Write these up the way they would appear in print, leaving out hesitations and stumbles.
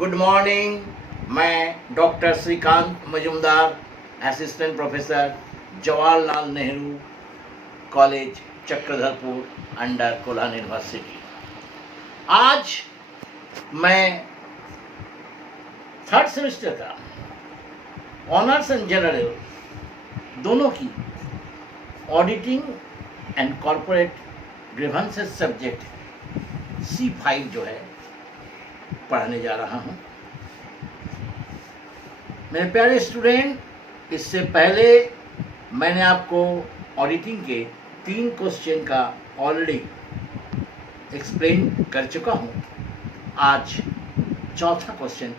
Good morning. मैं doctor Shrikant Majumdar, assistant professor, Jawaharlal Nehru college, Chakradharpur, under Kolhan university. आज मैं थर्ड सेमेस्टर का ऑनर्स एंड जनरल दोनों की auditing and corporate grievances subject C5 जो है पढ़ाने जा रहा हूँ। मेरे प्यारे स्टूडेंट, इससे पहले मैंने आपको ऑडिटिंग के 3 क्वेश्चन का ऑलरेडी एक्सप्लेन कर चुका हूँ। आज चौथा क्वेश्चन।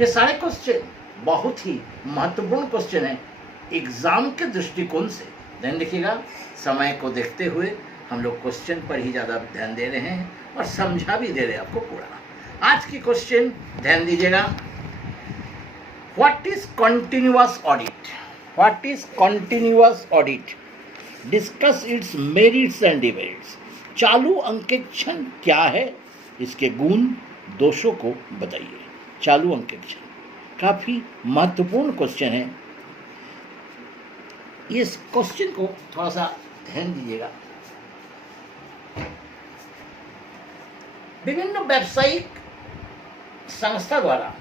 ये सारे क्वेश्चन बहुत ही महत्वपूर्ण क्वेश्चन हैं एग्जाम के दृष्टिकोण से। ध्यान रखिएगा, समय को देखते हुए हम लोग क्वेश्चन पर ही ज़्यादा ध्यान दे रहे हैं और समझा भी दे रहे हैं आपको पूरा। आज की क्वेश्चन ध्यान दीजिएगा। What is continuous audit? What is continuous audit? Discuss it's merits and demerits. चालू अंकेक्षण क्या है, इसके गुण दोषों को बताइए। चालू अंकेक्षण काफी महत्वपूर्ण क्वेश्चन है। इस क्वेश्चन को थोड़ा सा ध्यान दीजिएगा। विभिन्न व्यावसायिक संस्था द्वारा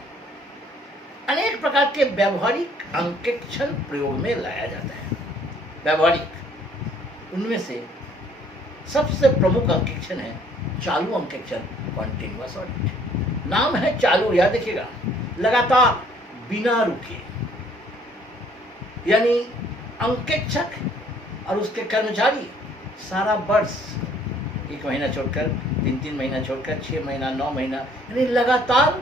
अनेक प्रकार के व्यावहारिक अंकेक्षण प्रयोग में लाया जाता है। व्यावहारिक, उनमें से सबसे प्रमुख अंकेक्षण है चालू अंकेक्षण, कंटिन्यूअस ऑडिट। नाम है चालू, याद रखिएगा, लगातार बिना रुके। यानी अंकेक्षक और उसके कर्मचारी सारा वर्ष, 1 महीना छोड़कर, 3 महीना छोड़कर, 6 महीना, 9 महीना, यानी लगातार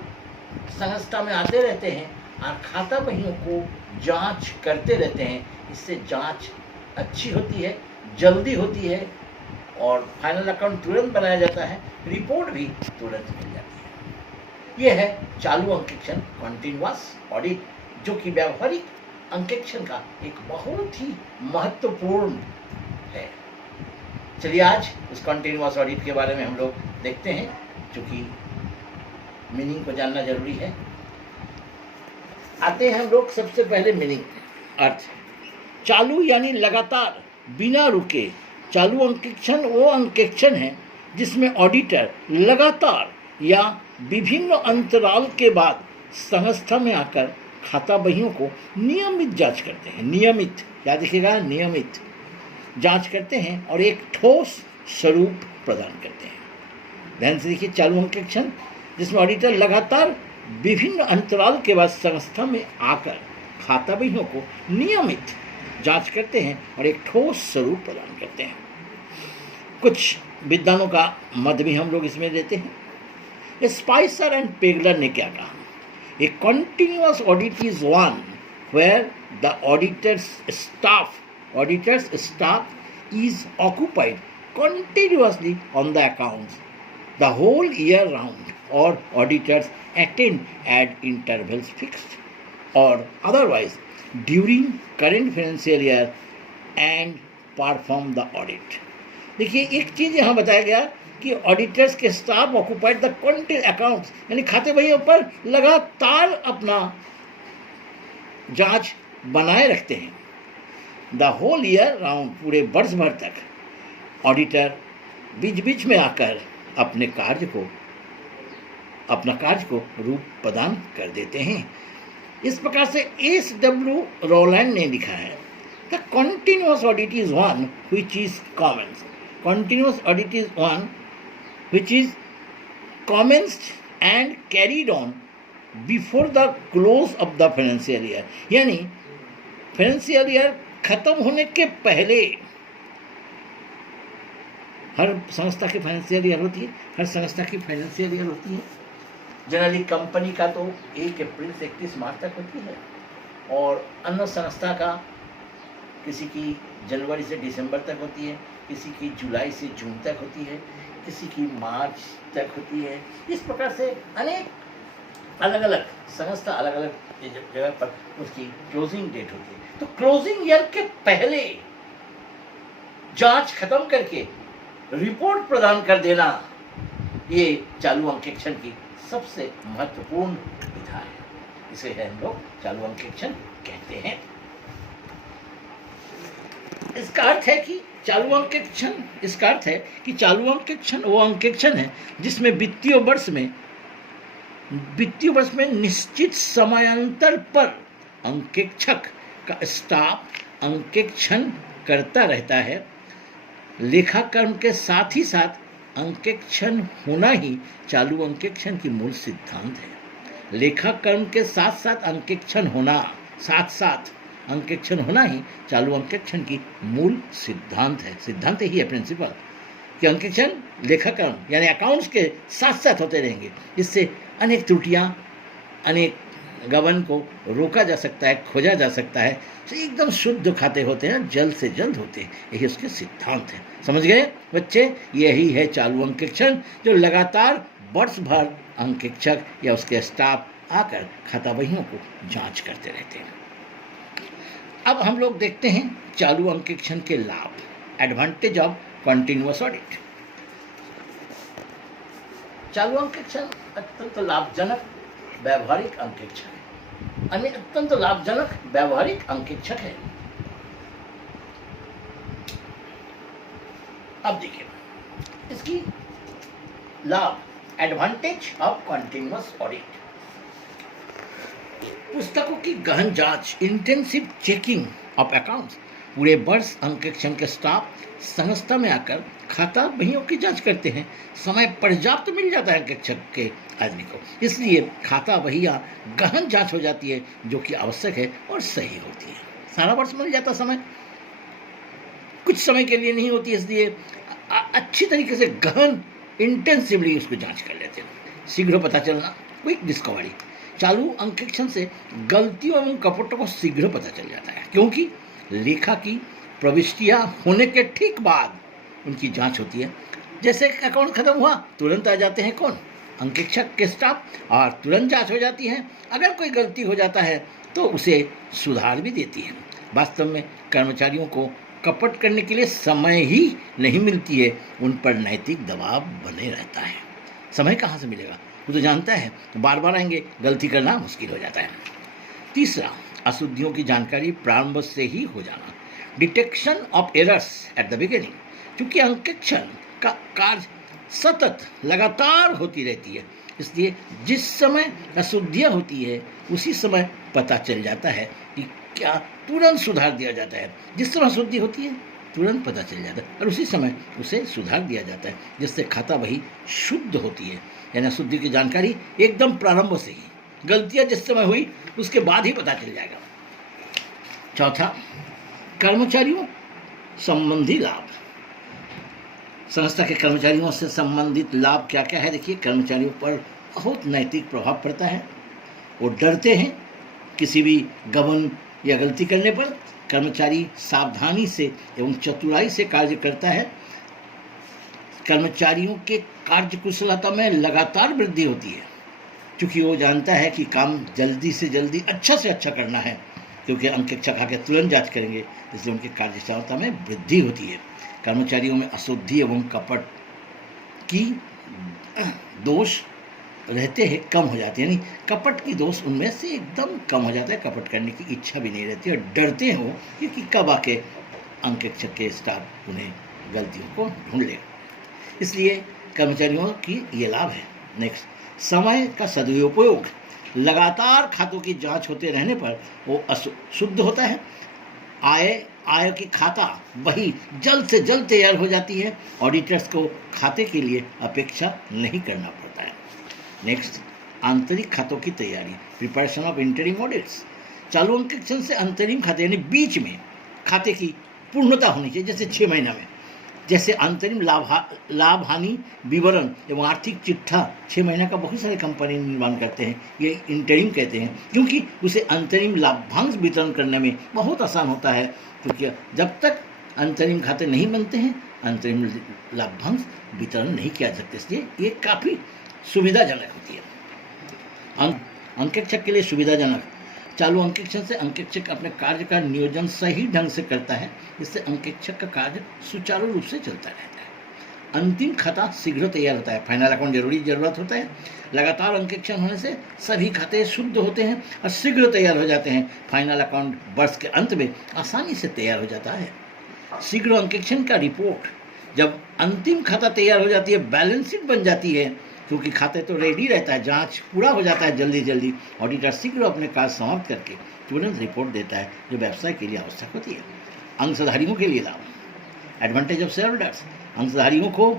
संस्था में आते रहते हैं और खाता बहियों को जांच करते रहते हैं। इससे जांच अच्छी होती है, जल्दी होती है और फाइनल अकाउंट तुरंत बनाया जाता है, रिपोर्ट भी तुरंत मिल जाती है। यह है चालू अंकेक्षण, कंटिन्यूअस ऑडिट, जो कि व्यावहारिक अंकेक्षण का एक बहुत ही महत्वपूर्ण है। चलिए आज उस कंटिन्यूअस ऑडिट के बारे में हम लोग देखते हैं, क्योंकि मीनिंग को जानना जरूरी है। आते हैं हम लोग सबसे पहले मीनिंग, अर्थ। चालू यानी लगातार, बिना रुके। चालू अंकेक्षण वो अंकेक्षण है जिसमें ऑडिटर लगातार या विभिन्न अंतराल के बाद संस्था में आकर खाता बहियों को नियमित जांच करते हैं। नियमित, याद रखिएगा, नियमित जांच करते हैं और एक ठोस स्वरूप प्रदान करते हैं। ध्यान से देखिए, चालू अंकेक्षण जिसमें ऑडिटर लगातार विभिन्न अंतराल के बाद संस्था में आकर खाता बहियों को नियमित जांच करते हैं और एक ठोस स्वरूप प्रदान करते हैं। कुछ विद्वानों का मत भी हम लोग इसमें देते हैं। स्पाइसर एंड पेगलर ने क्या कहा? A continuous audit is one where the auditor's staff is occupied continuously on the accounts the whole year round, or auditors attend at intervals fixed or otherwise during current financial year and perform the audit। देखिए, एक चीज़ यहाँ बताया गया कि auditors के staff occupied the continue accounts, यानी खाते बहियों पर लगातार अपना जांच बनाए रखते हैं। द होल ईयर राउंड, पूरे वर्ष भर तक ऑडिटर बीच बीच में आकर अपने कार्य को रूप प्रदान कर देते हैं। इस प्रकार से S.W. रोलैंड ने लिखा है, the continuous audit is one which is commenced. Continuous audit is one which is commenced and carried on before the close of the financial year. यानी फाइनेंशियल ईयर खत्म होने के पहले, हर संस्था की फाइनेंशियल ईयर होती है, हर संस्था की फाइनेंशियल ईयर होती है। जनरली कंपनी का तो 1 अप्रैल से 31 मार्च तक होती है और अन्य संस्था का किसी की जनवरी से दिसंबर तक होती है, किसी की जुलाई से जून तक होती है, किसी की मार्च तक होती है। इस प्रकार से अनेक अलग अलग संस्था अलग अलग जगह पर उसकी क्लोजिंग डेट होती है। तो क्लोजिंग ईयर के पहले जांच खत्म करके रिपोर्ट प्रदान कर देना, ये चालू अंकेक्षण की सबसे महत्वपूर्ण विधा है। इसे हम लोग चालू अंकेक्षण कहते हैं। इसका अर्थ है कि चालू अंकेक्षण वो अंकेक्षण है जिसमें वित्तीय वर्ष में निश्चित समयांतर पर अंकेक्षक का स्टाफ अंकेक्षण करता रहता है। लेखाकर्म के साथ ही साथ अंकेक्षण होना ही चालू अंकेक्षण की मूल सिद्धांत है। लेखाकर्म के साथ साथ अंकेक्षण होना ही चालू अंकेक्षण की मूल सिद्धांत है। सिद्धांत ही है, प्रिंसिपल, कि अंकेक्षण लेखाकर्म यानी अकाउंट्स के साथ साथ होते रहेंगे। इससे अनेक त्रुटियां, अनेक गबन को रोका जा सकता है, खोजा जा सकता है। तो एकदम शुद्ध खाते होते हैं, जल्द से जल्द होते हैं। यही उसके सिद्धांत है। समझ गए बच्चे? यही है चालू अंकेक्षण, जो लगातार वर्ष भर अंकेक्षक या उसके स्टाफ आकर खाता बहियों को जांच करते रहते हैं। अब हम लोग देखते हैं चालू अंकेक्षण के लाभ, एडवांटेज ऑफ कंटिन्यूअस ऑडिट। चालू अंकेक्षण अत्यंत लाभजनक व्यावहारिक अंकेक्षण है, अत्यंत लाभजनक व्यावहारिक अंकेक्षक है। अब देखिए इसकी लाभ, एडवांटेज ऑफ कंटिन्यूअस ऑडिट। पुस्तकों की गहन जांच, इंटेंसिव चेकिंग ऑफ अकाउंट्स। पूरे वर्ष अंकेक्षण के स्टाफ संस्था में आकर खाता बहियों की जांच करते हैं। समय पर्याप्त मिल जाता है अंकेक्षक के आदमी को, इसलिए खाता बहिया गहन जांच हो जाती है, जो कि आवश्यक है और सही होती है। सारा वर्ष मिल जाता समय, कुछ समय के लिए नहीं होती, इसलिए अच्छी तरीके से गहन इंटेंसिवली उसको जांच कर लेते हैं। शीघ्र पता चलना, क्विक डिस्कवरी। चालू अंकेक्षण से गलतियों एवं कपटों को शीघ्र पता चल जाता है, क्योंकि लेखा की प्रविष्टियां होने के ठीक बाद उनकी जांच होती है। जैसे अकाउंट खत्म हुआ, तुरंत आ जाते हैं कौन? अंकेक्षक के स्टाफ, और तुरंत जांच हो जाती है। अगर कोई गलती हो जाता है तो उसे सुधार भी देती है। वास्तव में कर्मचारियों को कपट करने के लिए समय ही नहीं मिलती है, उन पर नैतिक दबाव बने रहता है। समय कहाँ से मिलेगा? वो तो जानता है बार बार आएंगे, गलती करना मुश्किल हो जाता है। तीसरा, अशुद्धियों की जानकारी प्रारंभ से ही हो जाना, detection of errors at the beginning. क्योंकि अंकेक्षण का कार्य सतत लगातार होती रहती है, इसलिए जिस समय अशुद्धियाँ होती है उसी समय पता चल जाता है कि क्या तुरंत सुधार दिया जाता है। जिस समय अशुद्धि होती है तुरंत पता चल जाता है और उसी समय उसे सुधार दिया जाता है, जिससे खाता बही शुद्ध होती है। यानी अशुद्धि की जानकारी एकदम प्रारंभ से ही, गलतियां जिस समय हुई उसके बाद ही पता चल जाएगा। चौथा, कर्मचारियों संबंधी लाभ। संस्था के कर्मचारियों से संबंधित लाभ क्या क्या है? देखिए, कर्मचारियों पर बहुत नैतिक प्रभाव पड़ता है। वो डरते हैं किसी भी गबन या गलती करने पर। कर्मचारी सावधानी से एवं चतुराई से कार्य करता है। कर्मचारियों के कार्यकुशलता में लगातार वृद्धि होती है, क्योंकि वो जानता है कि काम जल्दी से जल्दी अच्छा से अच्छा करना है, क्योंकि अंकेक्षक आके तुरंत जांच करेंगे, इसलिए उनकी कार्यक्षमता में वृद्धि होती है। कर्मचारियों में अशुद्धि एवं कपट की दोष रहते हैं, कम हो जाते हैं। यानी कपट की दोष उनमें से एकदम कम हो जाता है। कपट करने की इच्छा भी नहीं रहती और डरते हैं वो, क्योंकि कब आके अंकेक्षक के स्टाफ उन्हें गलतियों को ढूंढ ले। इसलिए कर्मचारियों की ये लाभ है। नेक्स्ट, समय का सदुपयोग। लगातार खातों की जांच होते रहने पर वो शुद्ध होता है। आय की खाता वही जल्द से जल्द तैयार हो जाती है। ऑडिटर्स को खाते के लिए अपेक्षा नहीं करना पड़ता है। नेक्स्ट, आंतरिक खातों की तैयारी, प्रिपरेशन ऑफ इंटरिम ऑडिट्स। चालू अंकेक्षण से अंतरिम खाते यानी बीच में खाते की पूर्णता होनी चाहिए। जैसे 6 महीना में, जैसे अंतरिम लाभ हानि विवरण एवं आर्थिक चिट्ठा 6 महीना का बहुत सारे कंपनी निर्माण करते हैं, ये इंटरिम कहते हैं, क्योंकि उसे अंतरिम लाभांश वितरण करने में बहुत आसान होता है। क्योंकि जब तक अंतरिम खाते नहीं बनते हैं, अंतरिम लाभांश वितरण नहीं किया जा सकता, इसलिए ये काफ़ी सुविधाजनक होती है। अंकेक्षक के लिए सुविधाजनक। चालू अंकेक्षण से अंकेक्षक अपने कार्य का नियोजन सही ढंग से करता है, जिससे अंकेक्षक का कार्य सुचारू रूप से चलता रहता है। अंतिम खाता शीघ्र तैयार होता है। फाइनल अकाउंट जरूरत होता है। लगातार अंकेक्षण होने से सभी खाते शुद्ध होते हैं और शीघ्र तैयार हो जाते हैं। फाइनल अकाउंट वर्ष के अंत में आसानी से तैयार हो जाता है। शीघ्र अंकेक्षण का रिपोर्ट, जब अंतिम खाता तैयार हो जाती है, बैलेंस शीट बन जाती है, क्योंकि खाते तो रेडी रहता है, जांच पूरा हो जाता है जल्दी जल्दी, ऑडिटर शीघ्र अपने कार्य समाप्त करके तुरंत रिपोर्ट देता है, जो व्यवसाय के लिए आवश्यक होती है। अंशधारियों के लिए लाभ, एडवांटेज ऑफ शेयर होल्डर्स, अंशधारियों को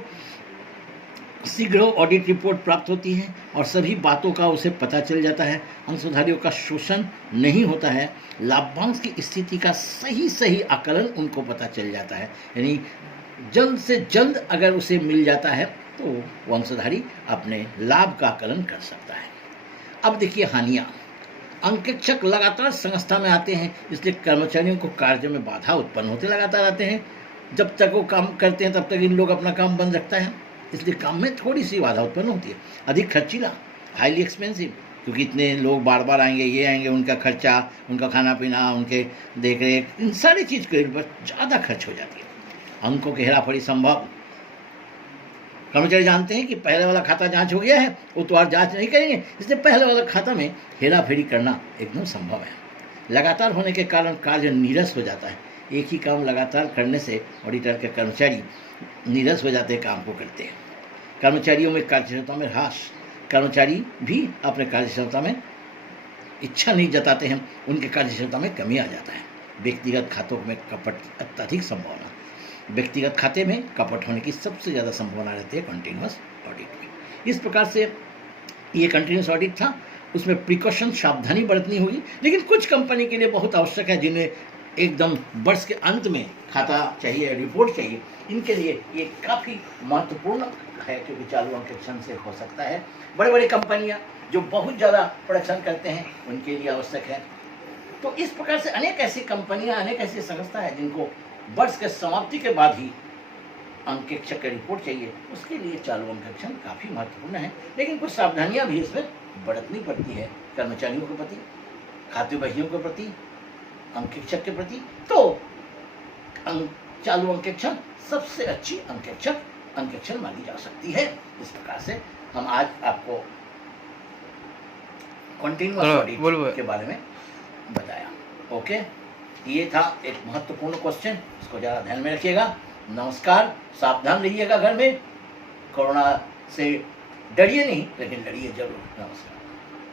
शीघ्र ऑडिट रिपोर्ट प्राप्त होती है और सभी बातों का उसे पता चल जाता है। अंशधारियों का शोषण नहीं होता है। लाभांश की स्थिति का सही आकलन उनको पता चल जाता है, यानी जल्द से जल्द अगर उसे मिल जाता है तो वो अंशधारी अपने लाभ का आकलन कर सकता है। अब देखिए हानियाँ। अंकेक्षक लगातार संस्था में आते हैं, इसलिए कर्मचारियों को कार्य में बाधा उत्पन्न होते लगातार आते हैं। जब तक वो काम करते हैं तब तक इन लोग अपना काम बंद रखता है, इसलिए काम में थोड़ी सी बाधा उत्पन्न होती है। अधिक खर्चीला, हाईली एक्सपेंसिव, क्योंकि इतने लोग बार बार आएंगे, ये आएंगे, उनका खर्चा, उनका खाना पीना, उनके देख रेख, इन सारी चीज़ के ऊपर ज़्यादा खर्च हो जाती है। अंकों की हेराफेरी संभव। कर्मचारी जानते हैं कि पहले वाला खाता जांच हो गया है, वो तो और जांच नहीं करेंगे, इसलिए पहले वाला खाता में हेराफेरी करना एकदम संभव है। लगातार होने के कारण कार्य नीरस हो जाता है। एक ही काम लगातार करने से ऑडिटर के कर्मचारी नीरस हो जाते हैं, काम को करते हैं। कर्मचारियों में कार्यक्षमता में ह्रास, कर्मचारी भी अपने कार्यक्षमता में इच्छा नहीं जताते हैं, उनके कार्यक्षमता में कमी आ जाता है। व्यक्तिगत खातों में कपट अत्यधिक संभावना, व्यक्तिगत खाते में कपट होने की सबसे ज़्यादा संभावना रहती है कंटिन्यूअस ऑडिट में। इस प्रकार से ये कंटिन्यूअस ऑडिट था, उसमें प्रिकॉशन सावधानी बरतनी होगी, लेकिन कुछ कंपनी के लिए बहुत आवश्यक है, जिन्हें एकदम वर्ष के अंत में खाता चाहिए, रिपोर्ट चाहिए, इनके लिए ये काफ़ी महत्वपूर्ण है, क्योंकि चालू अंकेक्षण से हो सकता है। बड़े बड़े कंपनियां जो बहुत ज़्यादा प्रोडक्शन करते हैं, उनके लिए आवश्यक है। तो इस प्रकार से अनेक ऐसी कंपनियां, अनेक ऐसी संस्था है जिनको वर्ष के समाप्ति के बाद ही अंकेक्षक की रिपोर्ट चाहिए, उसके लिए चालू अंकेक्षण काफ़ी महत्वपूर्ण है। लेकिन कुछ सावधानियां भी इसमें बरतनी पड़ती है, कर्मचारियों के प्रति, खाते बहियों के प्रति, अंकेक्षक के प्रति। तो चालू अंकेक्षण सबसे अच्छी अंकेक्षण मानी जा सकती है। इस प्रकार से हम आज आपको कंटिन्यूअस ऑडिट के बारे में बताया। ओके, ये था एक महत्वपूर्ण क्वेश्चन, इसको ज़रा ध्यान में रखिएगा। नमस्कार, सावधान रहिएगा घर में, कोरोना से डरिए नहीं, लेकिन लड़िए जरूर। नमस्कार।